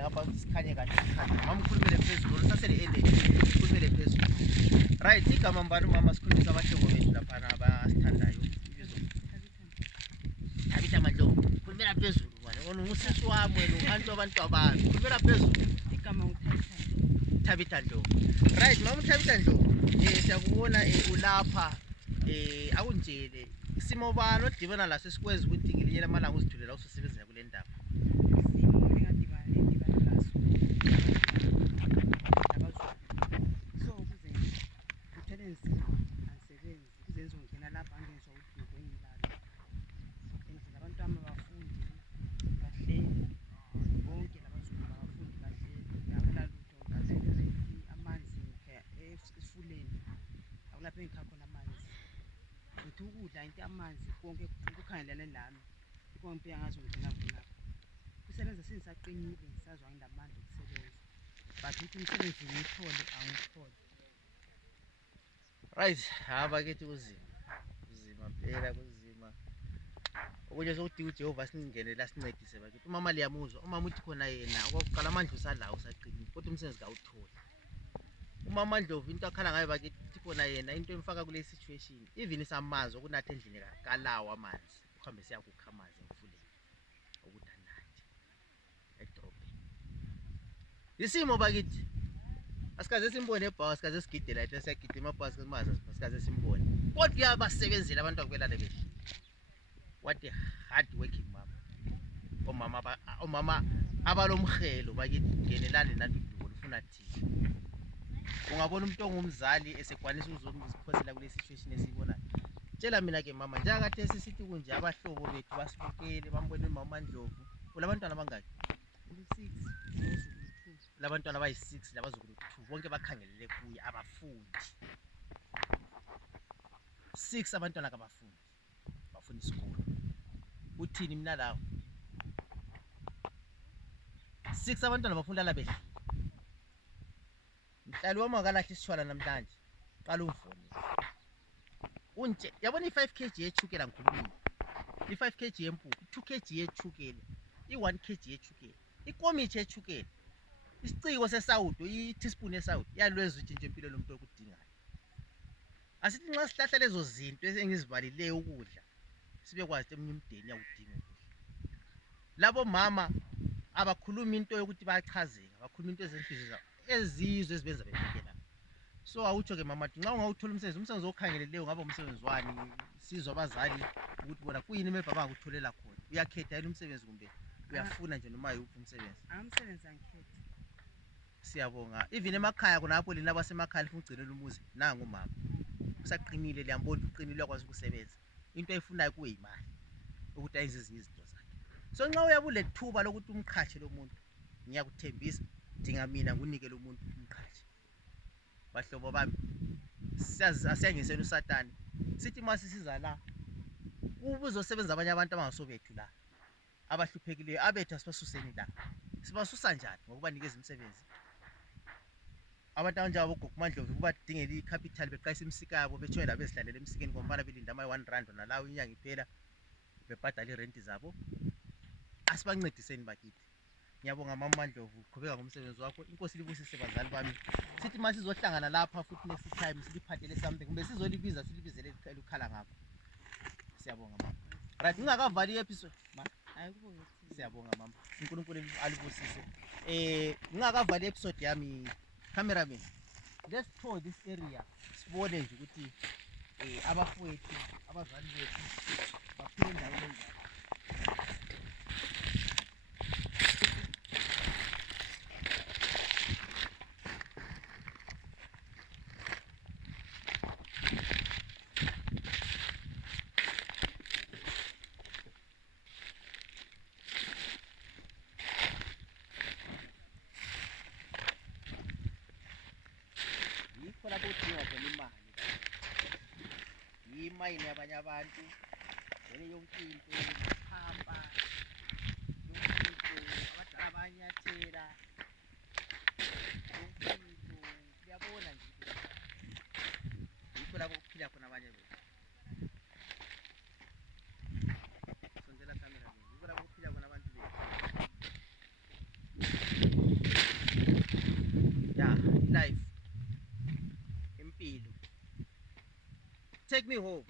lapha sikhanye kahle sikhanye. Mama ukhulumele phezulu sasele endeni. Ukhulumele phezulu. Right, igama mbani mama sikhulumisa abahlobo bethu lapha abasithandayo. Ibizo. Thabitha Madlovu. Khulumela phezulu manje. Wona usisi wami wena uhantu abantu abantu. Khulumela phezulu. Igama uThabitha. Thabitha Ndlovu. Right, mama uThabitha Ndlovu. Siyakubona ulapha akunjele isimo bani odibana laso esikwenza ukuthi ngelinye lamalanga uzithulela usebenzisa kule ndaba. Isimo engadibana laso. So kuze uthele nzima angisebenzi kuze ngizongena lapha angizwa ukuthi ngiyilala. Endlela abantu abafundi bahleli bonke labazulu bafundi bahleli akula lutho ngasebenza amanzi esifuleni akulapho engikha khona amanzi ngithi ukudla into amanzi konke ukukhangelane lami ikonke yangazo ngigcina khona kusebenza sinisaqinile ngisazwa nginamandla okusebenza but uthi umsebenzi ngithole angithole. Right, hamba kethi uzima phela kuzima okunye sokudinga uJehova singenela sincedise bakithi. Umama liyamuzwa umama uthi khona yena okokuqala amandla usalawo usaqinile kodwa umsebenzi kawutholi. Umama Ndlovu into akhala ngayo bakithi khona yena into emfaka kule situation even isamazi okunatha endlini kalawo amanzi ukuhambe siya kukha amanzi emfuleni okudandathi edrobheni. Isimo bakithi asikaze simbone ebhawa sikaze sigidela ithi siyagidima ebhawa simaza sikaze simbone kodwa uyabasebenzela abantu akubelane behle. What a hard working mama. Omama abalomhelo bakithi ngenelane nanduduko lufuna thina. Ungabona umuntu ongumzali esekwanisa ukuziphosela kule situation esiyibonayo. Tshela mina ke mama njengakade sisithi kunje abahlobo bethu basibukele bambone umama Ndlovu. Ulabantwana abangaki? Ulu6 nozulu 2. Labantwana abayi6 labazukulu 2 bonke bakhangelele kuye abafundi. 6 abantwana kabafundi. Bafunda isikolo. Uthini mina lawo? 6 abantwana bafunda la behle. Mhlali wami akalahle isishwala namhlanje. Qala umfone. Unje yabona i5 kg yechukela ngikhulumile. I5 kg yempuphu, 2 kg yechukela, i1 kg yechukela, ikomitshi yechukela. Isiciko sesawudo, i-teaspoon yesawudo yalweza utshintshe impilo lomuntu okudingayo. Asithi nxa sihlahla lezo zinto engizibalileyo ukudla sibe kwazi eminye imideni yakudinga ukudla. Labo mama abakhuluma into yokuthi bayachazeka, bakhuluma into ezenhliziyo zabo ezizwe ezibenza befikela. So awutsho ke mama nxa ungawuthola umsebenzi okhangeleleyo ngaba umsebenzi wani sizwe abazali ukuthi bona kuyini mebaba bangakutholela khona. Uyakhetha yini umsebenzi kumbe uyafuna nje noma yuphi umsebenzi? Umsebenzi angikhethi. Siyabonga. Even emakhaya kunapho lina abasemakhaya lifuna ugcinela umuzi nangu mama. Usaqinile liyambona uqinile uyakwazi ukusebenza. Into ayifunayo kuwe imali ukuthi ayenze ezinye izinto zakhe. So nxa uyabule thuba lokuthi umqhatshe lo muntu ngiyakuthembisa dinga mina ngunike lo muntu umqhatshe. Bahlobo bami asiyangisela uSatani sithi masisiza la ubuzosebenza abanye abantu abangasobethu la abahluphekileyo abethu asibasuseni la sibasusa njani ngokubanikeza imisebenzi. Abantu abanjabo gogo Mandlovu kubadingela icapital beqayisa imsika yabo betshwela bezihlalele emsikeni ngombana belinda ama 1 rand nalawo inyanga iphela bebhadala irent zabo. Asibancediseni bakithi. Ngiyabonga mama Mandlovu uqhubeka ngomsebenzi wakho. Inkosi libusise bazali bami. Sithi masizohlangana lapha futhi next time siliphathele something kumbe sizolibiza silibizele ukhala ngapha. Siyabonga mama. Right, ngingakavali episode ma. Ayikubonga. Siyabonga mama. uNkulunkulu alibusise. Ngingakavali episode yami cameraman. Let's tour this area. Sibone nje ukuthi abafowethu abazali bethu baphile endaweni enjani. Khona kudinga khona imali. Yimayini yabanye abantu. Vele yonke into ihamba. Yonke into abanyathela. Yonke into uyabona nje. Yikho lapho kuphila khona abanye bethu. Sondela camera. Yikho lapho kuphila khona abantu bethu. take me home.